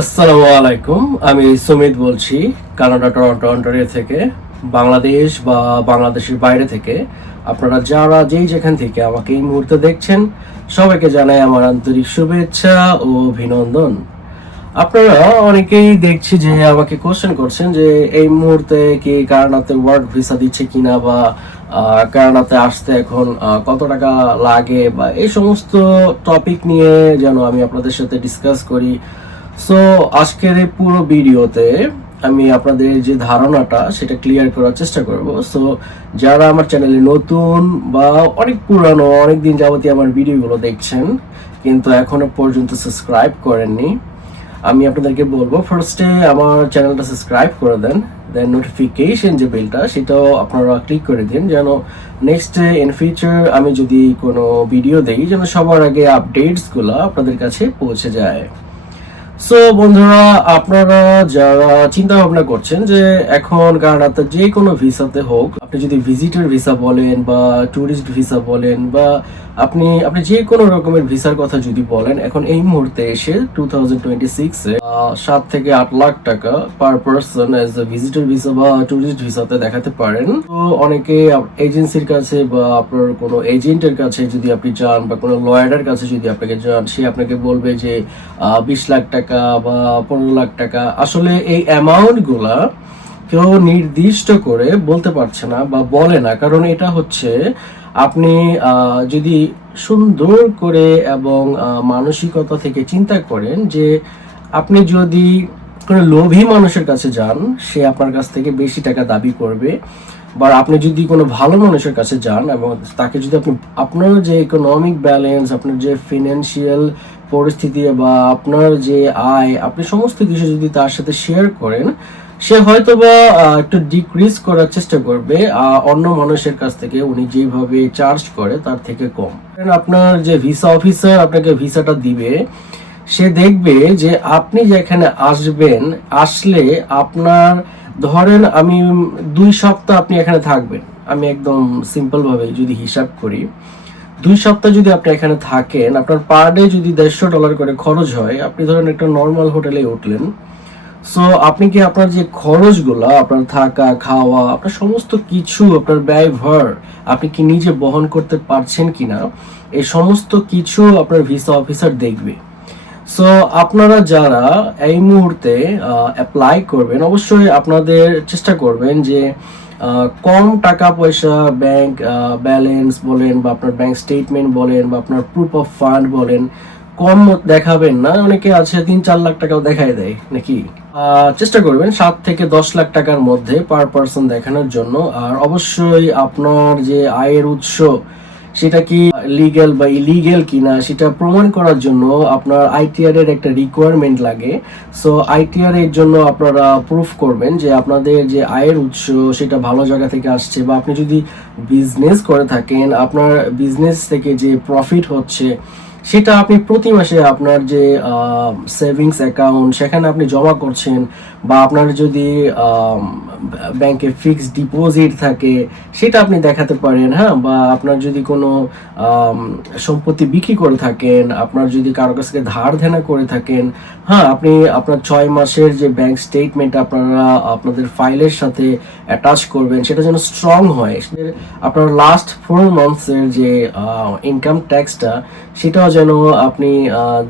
আসসালামু আলাইকুম, আমি সুমিত বলছি, কানাডা, টরন্টো, অন্টারিও থেকে। বাংলাদেশ বা বাংলাদেশের বাইরে থেকে আপনারা যারা যেই যেখান থেকে আমাকে এই মুহূর্তে দেখছেন, সবাইকে জানাই আমার আন্তরিক শুভেচ্ছা ও অভিনন্দন। আপনারা অনেকেই দেখছি যে আমাকে কোশ্চেন করছেন যে এই মুহূর্তে কি কানাডাতে ওয়ার্ক ভিসা দিচ্ছে কিনা বা কানাডাতে আসতে এখন কত টাকা লাগে বা এই সমস্ত টপিক নিয়ে যেন আমি আপনাদের সাথে ডিসকাস করি। সো আজকের এই পুরো ভিডিওতে আমি আপনাদের যে ধারণাটা, সেটা ক্লিয়ার করার চেষ্টা করব। সো যারা আমার চ্যানেলে নতুন বা অনেক পুরানো অনেক দিন যাবতীয় আমার ভিডিওগুলো দেখছেন, কিন্তু এখনও পর্যন্ত সাবস্ক্রাইব করেননি, আমি আপনাদেরকে বলব ফার্স্টে আমার চ্যানেলটা সাবস্ক্রাইব করে দেন দেন নোটিফিকেশন যে বেলটা সেটাও আপনারা ক্লিক করে দিন, যেন নেক্সট ইন ফিউচার আমি যদি কোনো ভিডিও দেই যেন সবার আগে আপডেটসগুলো আপনাদের কাছে পৌঁছে যায়। সো বন্ধুরা আপনারা যারা চিন্তা ভাবনা করছেন যে এখন কানাডাতে যে কোনো ভিসাতে হোক আপনি যদি ভিজিটর ভিসা বলেন বা ট্যুরিস্ট ভিসা বলেন বা আপনি আপনি যে কোনো রকমের ভিসার কথা যদি বলেন, এখন এই মুহূর্তে এসে টু থাউজেন্ড টোয়েন্টি সাত থেকে আট লাখ টাকা per person as a visitor visa বা ট্যুরিস্ট ভিসাতে দেখাতে পারেন। তো অনেকে এজেন্সির কাছে বা আপনার কোনো এজেন্টের কাছে যদি আপনি যান বা কোনো লয়ারের কাছে যদি আপনাকে যান, সে আপনাকে বলবে যে বিশ লাখ টাকা বা পনেরো লাখ টাকা। আসলে এই অ্যামাউন্টগুলা কেউ নির্দিষ্ট করে বলতে পারছে না বা বলে না। কারণ এটা হচ্ছে আপনি যদি সুন্দর করে এবং মানসিকতা থেকে চিন্তা করেন যে আপনি যদি কোনো লোভী মানুষের কাছে যান, সে আপনার কাছ থেকে বেশি টাকা দাবি করবে। বা আপনি যদি কোনো ভালো মানুষের কাছে যান এবং তাকে যদি আপনি, আপনার যে ইকোনমিক ব্যালেন্স আপনার যে ফিনান্সিয়াল পরিস্থিতি বা আপনার যে আয়, আপনি সমস্ত কিছু যদি তার সাথে শেয়ার করেন সে হয়তো বা একটু ডিক্রিজ করার চেষ্টা করবে অন্য মানুষের কাছ থেকে, উনি যেভাবে চার্জ করে তার থেকে কম। আপনার যে ভিসা অফিসার আপনাকে ভিসাটা দিবে, সে দেখবে যে আপনি যেখানে আসবেন, আসলে আপনার, ধরেন আমি দুই সপ্তাহ আপনি এখানে থাকবেন। আমি একদম সিম্পল ভাবে যদি হিসাব করি, দুই সপ্তাহ যদি আপনি এখানে থাকেন, আপনার পার ডে যদি দেড়শো ডলার করে খরচ হয়, আপনি ধরেন একটা নর্মাল হোটেলে উঠলেন সো আপনি কি আপনার যে খরচগুলো, আপনার থাকা, খাওয়া, আপনার সমস্ত কিছু, আপনার ব্যয়ভার আপনি কি নিজে বহন করতে পারছেন কিনা, এই সমস্ত কিছু আপনার ভিসা অফিসার দেখবে। সো আপনারা যারা এই মুহূর্তে অ্যাপ্লাই করবেন, অবশ্যই আপনাদের চেষ্টা করবেন যে কম টাকা পয়সা ব্যাংক ব্যালেন্স বলেন বা আপনার ব্যাংক স্টেটমেন্ট বলেন বা আপনার প্রুফ অফ ফান্ড বলেন, কম দেখাবেন না। অনেকে আছে তিন চার লাখ টাকাও দেখায় দেয়, নাকি? চেষ্টা করবেন সাত থেকে দশ লাখ টাকার মধ্যে পার পার্সন দেখানোর জন্য। আর অবশ্যই আপনার যে আয়ের উৎস, সেটা কি লিগেল বা ইলিগেল কিনা, সেটা প্রমাণ করার জন্য আপনার আইটিআর এর একটা রিকোয়ারমেন্ট লাগে। সো আইটিআর এর জন্য আপনারা প্রুফ করবেন যে আপনাদের যে আয়ের উৎস, সেটা ভালো জায়গা থেকে আসছে বা আপনি যদি বিজনেস করে থাকেন, আপনার বিজনেস থেকে যে প্রফিট হচ্ছে সেটা আপনি প্রতি মাসে আপনার যে সেভিংস অ্যাকাউন্ট সেখানে আপনি জমা করছেন বা আপনার যদি ব্যাংকে ফিক্সড ডিপোজিট থাকে, সেটা আপনি দেখাতে পারেন হ্যাঁ? বা আপনার যদি কোনো সম্পত্তি বিক্রি করে থাকেন, আপনার যদি কারও কাছ থেকে ধার ধানা করে থাকেন হ্যাঁ? আপনি আপনার ছয় মাসের যে ব্যাংক স্টেটমেন্ট আপনারা, আপনাদের ফাইলের সাথে অ্যাটাচ করবেন, সেটা যেন স্ট্রং হয়। আপনার লাস্ট ফোর মান্থসের যে ইনকাম ট্যাক্সটা সেটাও যেন আপনি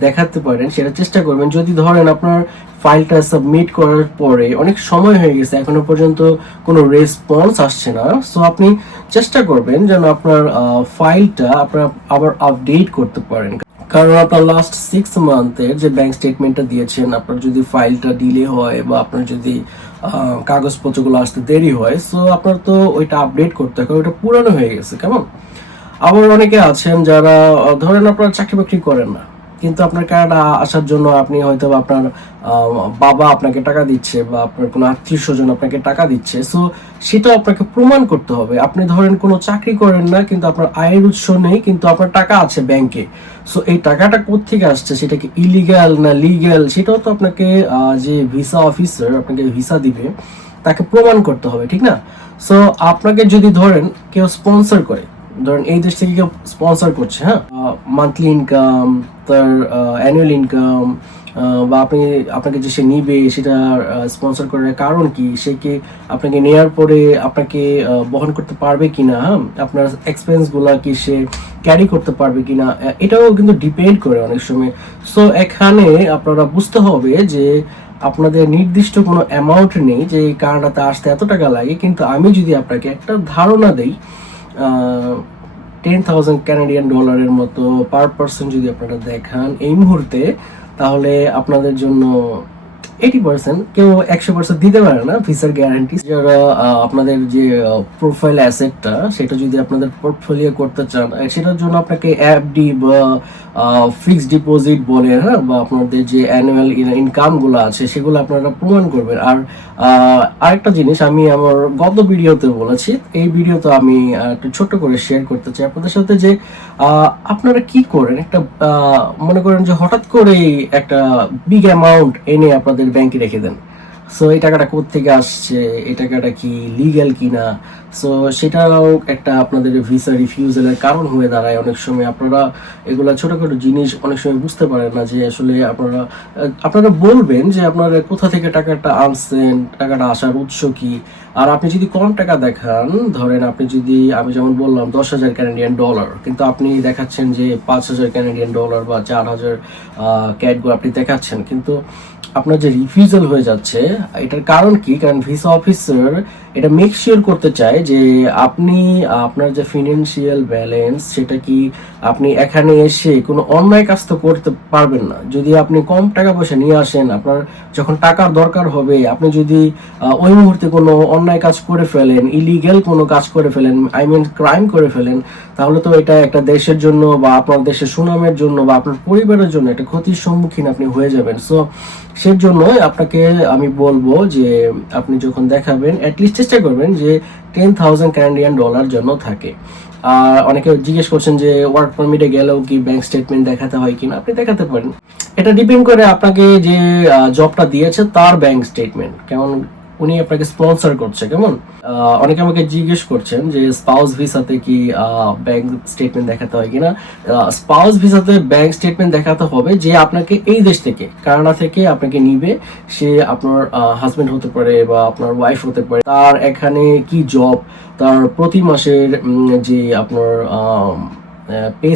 দেখাতে পারেন, সেটা চেষ্টা করবেন। যদি ধরেন আপনার ফাইলটা সাবমিট করার পরে অনেক সময় হয়ে গেছে, এখনও পর্যন্ত কোনো রেসপন্স আসছে না, সো আপনি চেষ্টা করবেন যেন আপনার ফাইলটা আপনার আবার আপডেট করতে পারেন। কারণ আপনার লাস্ট সিক্স মান্থের যে ব্যাংক স্টেটমেন্টটা দিয়েছেন, আপনার যদি ফাইলটা ডিলে হয় বা আপনার যদি কাগজপত্রগুলো আসতে দেরি হয় সো আপনার তো ওইটা আপডেট করতে হয় ওইটা পুরানো হয়ে গেছে, কেমন? আবার অনেকে আছেন যারা ধরেন আপনার চাকরি বাকরি করেন না, কিন্তু আপনার কানাডা আসার জন্য আপনি হয়তো আপনার বাবা আপনাকে টাকা দিচ্ছে বা আপনার কোনো আত্মীয় স্বজন আপনাকে টাকা দিচ্ছে সো সেটা আপনাকে প্রমাণ করতে হবে। আপনি ধরেন কোনো চাকরি করেন না, কিন্তু আপনার আয়ের উৎস নেই, কিন্তু আপনার টাকা আছে ব্যাংকে সো এই টাকাটা কোথেকে আসছে? সেটা কি ইলিগাল না লিগ্যাল সেটাও তো আপনাকে যে ভিসা অফিসার আপনাকে ভিসা দিবে, তাকে প্রমাণ করতে হবে, ঠিক না? সো আপনাকে যদি ধরেন কেউ স্পন্সর করে ধরেন এই দেশ থেকে কেউ স্পন্সর করছে হ্যাঁ? মান্থলি ইনকাম তার অ্যানুয়াল ইনকাম বা আপনি আপনাকে যে সে নিবে সেটা স্পন্সর করার কারণ কি? সে কি আপনাকে নেওয়ার পরে আপনাকে বহন করতে পারবে কিনা? হ্যাঁ? আপনার এক্সপেন্সগুলো কি সে ক্যারি করতে পারবে কিনা? আহ, এটাও কিন্তু ডিপেন্ড করে অনেক সময়। সো এখানে আপনারা বুঝতে হবে যে আপনাদের নির্দিষ্ট কোনো অ্যামাউন্ট নেই যে কানাডাতে আসতে এত টাকা লাগে কিন্তু আমি যদি আপনাকে একটা ধারণা দেই টেন থাউজেন্ড ক্যানাডিয়ান ডলারের মতো পার পার্সন যদি আপনারা দেখান এই মুহূর্তে, তাহলে আপনাদের জন্য এইটি পার্সেন্ট কেউ একশো পার্সেন্ট দিতে পারে না ভিসার গ্যারান্টি যারা আপনাদের যে প্রোফাইল অ্যাসেটটা সেটা যদি আপনাদের পোর্টফোলিও করতে চান সেটার জন্য আপনাকে বা ফিক্সড ডিপোজিট বলে হ্যাঁ বা আপনাদের যে অ্যানুয়াল ইনকামগুলো আছে সেগুলো আপনারা প্রমাণ করবেন। আর আহ, আরেকটা জিনিস আমি আমার গত ভিডিওতে বলেছি এই ভিডিওতে আমি একটু ছোট্ট করে শেয়ার করতে চাই আপনাদের সাথে যে আপনারা কি করেন? একটা মনে করেন যে হঠাৎ করেই একটা বিগ অ্যামাউন্ট এনে আপনাদের ব্যাংকে রেখে দেন। সো এই টাকাটা থেকে আসছে? এই টাকাটা কি লিগ্যাল কিনা? সো সেটাও একটা আপনাদের ভিসা রিফিউজালের কারণ হয়ে দাঁড়ায় অনেক সময়। আপনারা এগুলা ছোটখাটো জিনিস অনেক সময় বুঝতে পারেন না যে আসলে আপনারা আপনারা বলবেন যে আপনারা কোথা থেকে টাকাটা আনছেন, টাকাটা আসার উৎস কি? আর আপনি যদি কম টাকা দেখান, ধরেন আপনি যদি, আমি যেমন বললাম, দশ হাজার ক্যানাডিয়ান ডলার কিন্তু আপনি দেখাচ্ছেন যে পাঁচ হাজার ক্যানাডিয়ান ডলার বা চার হাজার ক্যাটগুলো আপনি দেখাচ্ছেন, কিন্তু আপনার যে রিফিউজাল হয়ে যাচ্ছে, এটার কারণ কি? কারণ ভিসা অফিসার এটা মেক শিওর করতে চায় যে আপনি, আপনার যে ফিনান্সিয়াল ব্যালেন্স সেটা কি আপনি এখানে এসে কোনো অন্যায় কাজ তো করতে পারবেন না। যদি আপনি কম টাকা পয়সা নিয়ে আসেন, আপনার যখন টাকার দরকার হবে, আপনি যদি ওই মুহূর্তে কোনো অন্যায় কাজ করে ফেলেন ইলিগেল কোনো কাজ করে ফেলেন আই মিন ক্রাইম করে ফেলেন, তাহলে তো এটা একটা দেশের জন্য বা আপনার দেশের সুনামের জন্য বা আপনার পরিবারের জন্য একটা ক্ষতির সম্মুখীন আপনি হয়ে যাবেন। সো সেজন্য আপনাকে আমি বলব যে, আপনি যখন দেখাবেন অ্যাটলিস্ট চেষ্টা করবেন যে টেন থাউজেন্ড ক্যানাডিয়ান ডলার জন্য থাকে। আর অনেকে জিজ্ঞেস করছেন যে ওয়ার্ক পারমিটে গেলেও কি ব্যাংক স্টেটমেন্ট দেখাতে হয় কিনা? আপনি দেখাতে পারেন। এটা ডিপেন্ড করে আপনাকে যে জবটা দিয়েছে, তার ব্যাংক স্টেটমেন্ট কেমন উনি আপনাকে স্পন্সর করছে, কেমন? অনেকে আমাকে জিজ্ঞেস করছেন যে স্পাউস ভিসাতে কি ব্যাংক স্টেটমেন্ট দেখাতে হয় কিনা? স্পাউস ভিসাতে ব্যাংক স্টেটমেন্ট দেখাতে হবে যে আপনাকে এই দেশ থেকে, কানাডা থেকে আপনাকে নিবে। সে আপনার হাজবেন্ড হতে পারে বা আপনার ওয়াইফ হতে পারে। তার এখানে কি জব তার প্রতি মাসের যে আপনার পে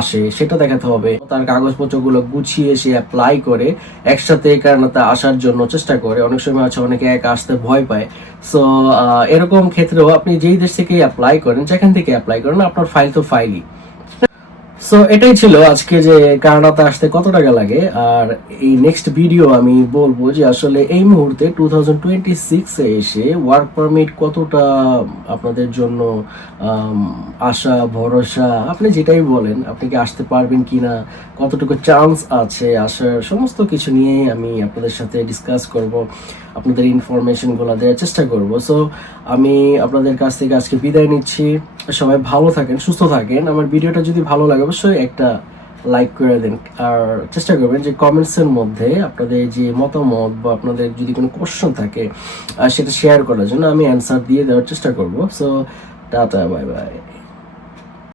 আসে, সেটা দেখাতে হবে। তার কাগজপত্রগুলো গুছিয়ে সে অ্যাপ্লাই করে, একসাথে কানাডাতে আসার জন্য চেষ্টা করে। অনেক সময় আছে, অনেকে এক আসতে ভয় পায়। সো এরকম ক্ষেত্রেও আপনি যেই দেশ থেকে অ্যাপ্লাই করেন, যেখান থেকে অ্যাপ্লাই করেন, আপনার ফাইল তো ফাইলই সো এটাই ছিল আজকে যে কানাডাতে আসতে কত টাকা লাগে, আর এই নেক্সট ভিডিও আমি বলব যে আসলে এই মুহূর্তে টু থাউজেন্ড টোয়েন্টি সিক্সে এসে ওয়ার্ক পারমিট কতটা আপনাদের জন্য আশা, ভরসা, আপনি যেটাই বলেন, আপনি কি আসতে পারবেন কিনা, কতটুকু চান্স আছে, আসার সমস্ত কিছু নিয়েই আমি আপনাদের সাথে ডিসকাস করব। আপনাদের ইনফরমেশনগুলো দেওয়ার চেষ্টা করব। সো আমি আপনাদের কাছ থেকে আজকে বিদায় নিচ্ছি। সবাই ভালো থাকেন, সুস্থ থাকেন। আমার ভিডিওটা যদি ভালো লাগে, অবশ্যই একটা লাইক করে দিন। আর চেষ্টা করবেন যে কমেন্টসের মধ্যে আপনাদের যে মতামত বা আপনাদের যদি কোনো কোশ্চেন থাকে সেটা শেয়ার করার জন্য আমি অ্যান্সার দিয়ে দেওয়ার চেষ্টা করব। So tata bye bye